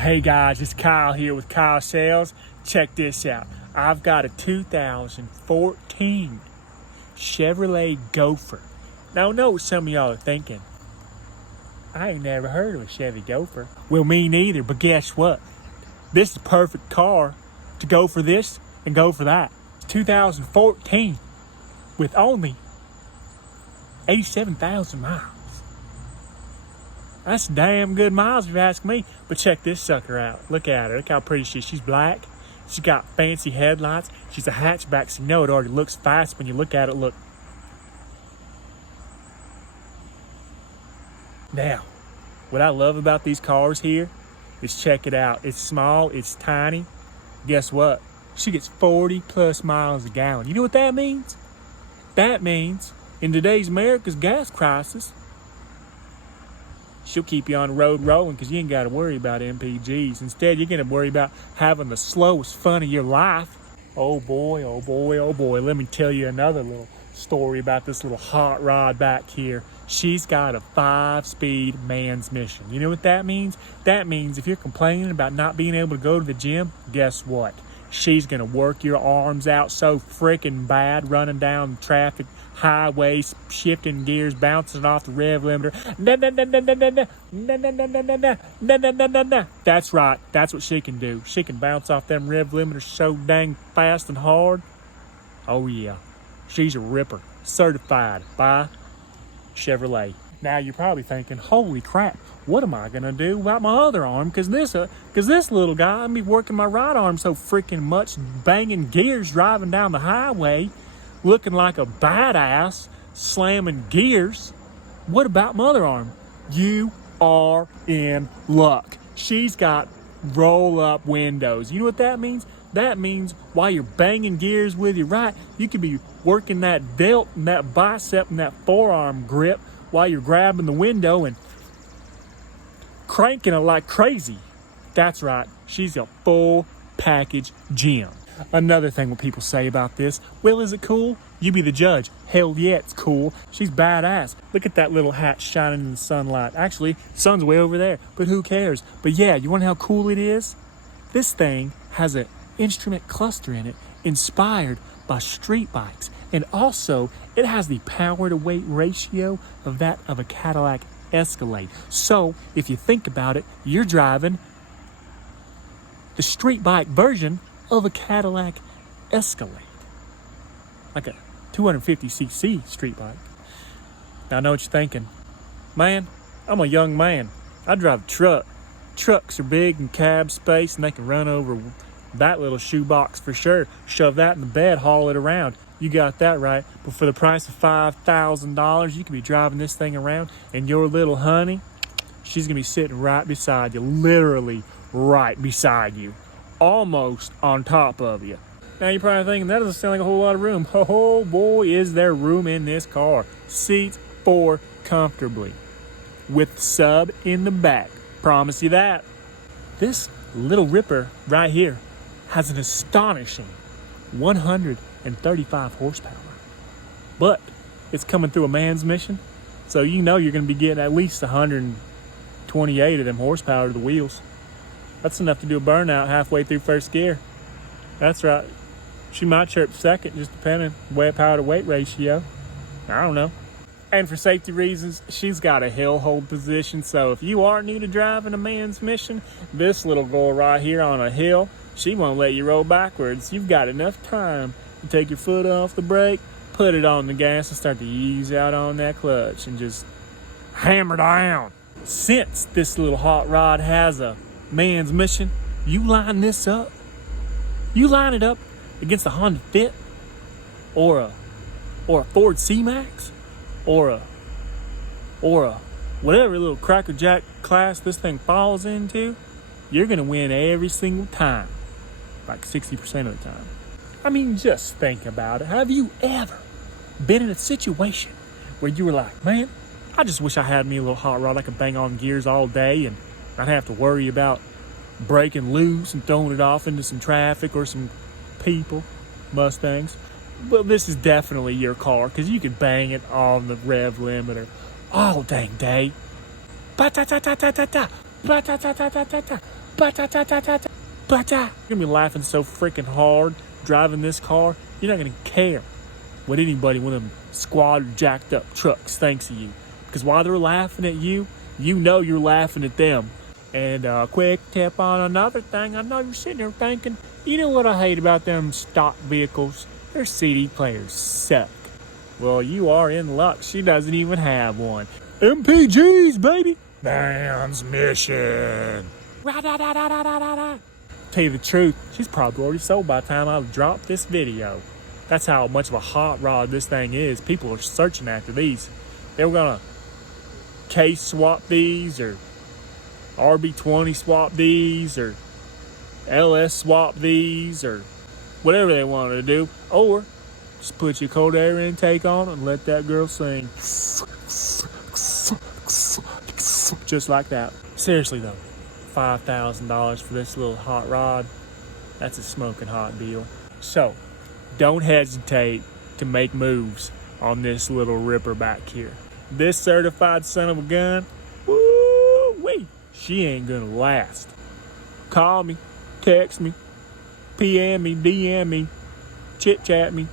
Hey guys, it's Kyle here with Kyle Sales. Check this out. I've got a 2014 Chevrolet Gopher. Now I know what some of y'all are thinking. I ain't never heard of a Chevy Gopher. Well, me neither, but guess what? This is the perfect car to go for this and go for that. It's 2014 with only 87,000 miles. That's damn good miles if you ask me. But check this sucker out. Look at her. Look how pretty she is. She's black. She's got fancy headlights. She's a hatchback, so you know it already looks fast when you look at it. Look. Now, what I love about these cars here is check it out. It's small. It's tiny. Guess what? She gets 40 plus miles a gallon. You know what that means? That means in today's America's gas crisis, she'll keep you on the road rolling because you ain't got to worry about MPGs. Instead, you're going to worry about having the slowest fun of your life. Oh boy, oh boy, oh boy. Let me tell you another little story about this little hot rod back here. She's got a 5-speed transmission. You know what that means? That means if you're complaining about not being able to go to the gym, guess what? She's going to work your arms out so freaking bad running down traffic highways, shifting gears, bouncing off the rev limiter. That's right. That's what she can do. She can bounce off them rev limiters so dang fast and hard. Oh yeah. She's a ripper. Certified by Chevrolet. Now you're probably thinking, holy crap, what am I gonna do about my other arm? Cause this little guy, I'm be working my right arm so freaking much, banging gears, driving down the highway, looking like a badass, slamming gears. What about my other arm? You are in luck. She's got roll-up windows. You know what that means? That means while you're banging gears with your right, you could be working that delt and that bicep and that forearm grip while you're grabbing the window and cranking it like crazy. That's right. She's a full package gem. Another thing what people say about this, well, is it cool? You be the judge. Hell yeah, it's cool. She's badass. Look at that little hat shining in the sunlight. Actually, sun's way over there, but who cares? But yeah, you want to know how cool it is? This thing has an instrument cluster in it inspired by street bikes. And also, it has the power to weight ratio of that of a Cadillac Escalade. So, if you think about it, you're driving the street bike version of a Cadillac Escalade. Like a 250cc street bike. Now I know what you're thinking. Man, I'm a young man. I drive a truck. Trucks are big in cab space and they can run over that little shoebox for sure. Shove that in the bed, haul it around. You got that right. But for the price of $5,000, you can be driving this thing around and your little honey, she's going to be sitting right beside you. Literally right beside you. Almost on top of you. Now you're probably thinking, that doesn't sound like a whole lot of room. Oh boy, is there room in this car. Seats 4 comfortably. With sub in the back. Promise you that. This little ripper right here has an astonishing 135 horsepower. But it's coming through a transmission, so you know you're going to be getting at least 128 of them horsepower to the wheels. That's enough to do a burnout halfway through first gear. That's right. She might chirp second, just depending on power to weight ratio. I don't know. And for safety reasons, she's got a hill hold position, so if you are new to driving a transmission, this little girl right here on a hill, she won't let you roll backwards. You've got enough time to take your foot off the brake, put it on the gas, and start to ease out on that clutch and just hammer down. Since this little hot rod has a transmission, you line this up. You line it up against a Honda Fit or a Ford C-Max or a whatever little crackerjack class this thing falls into, you're going to win every single time. Like 60% of the time. I mean, just think about it. Have you ever been in a situation where you were like, man, I just wish I had me a little hot rod I could bang on gears all day and not have to worry about breaking loose and throwing it off into some traffic or some people, Mustangs. Well, this is definitely your car because you can bang it on the rev limiter all dang day. Ba-ta-ta-ta-ta-ta-ta. Ba-ta-ta-ta-ta-ta-ta. Ba-ta-ta-ta-ta-ta. Ba-ta. You're gonna be laughing so freaking hard driving this car, you're not gonna care what anybody, one of them squad jacked up trucks thinks of you. Because while they're laughing at you, you know you're laughing at them. And quick tip on another thing, I know you're sitting there thinking, you know what I hate about them stock vehicles? Their CD players suck. Well, you are in luck. She doesn't even have one. MPGs, baby. Transmission. Ra-da-da-da-da-da-da. Tell you the truth, she's probably already sold by the time I've dropped this video. That's how much of a hot rod this thing is. People are searching after these. They were gonna case swap these, or RB20 swap these, or LS swap these, or whatever they wanted to do. Or just put your cold air intake on and let that girl sing. Just like that. Seriously though, $5,000 for this little hot rod, that's a smoking hot deal. So, don't hesitate to make moves on this little ripper back here. This certified son of a gun, woo-wee, she ain't gonna last. Call me, text me, PM me, DM me, chit-chat me,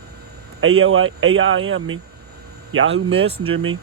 AIM me, Yahoo Messenger me,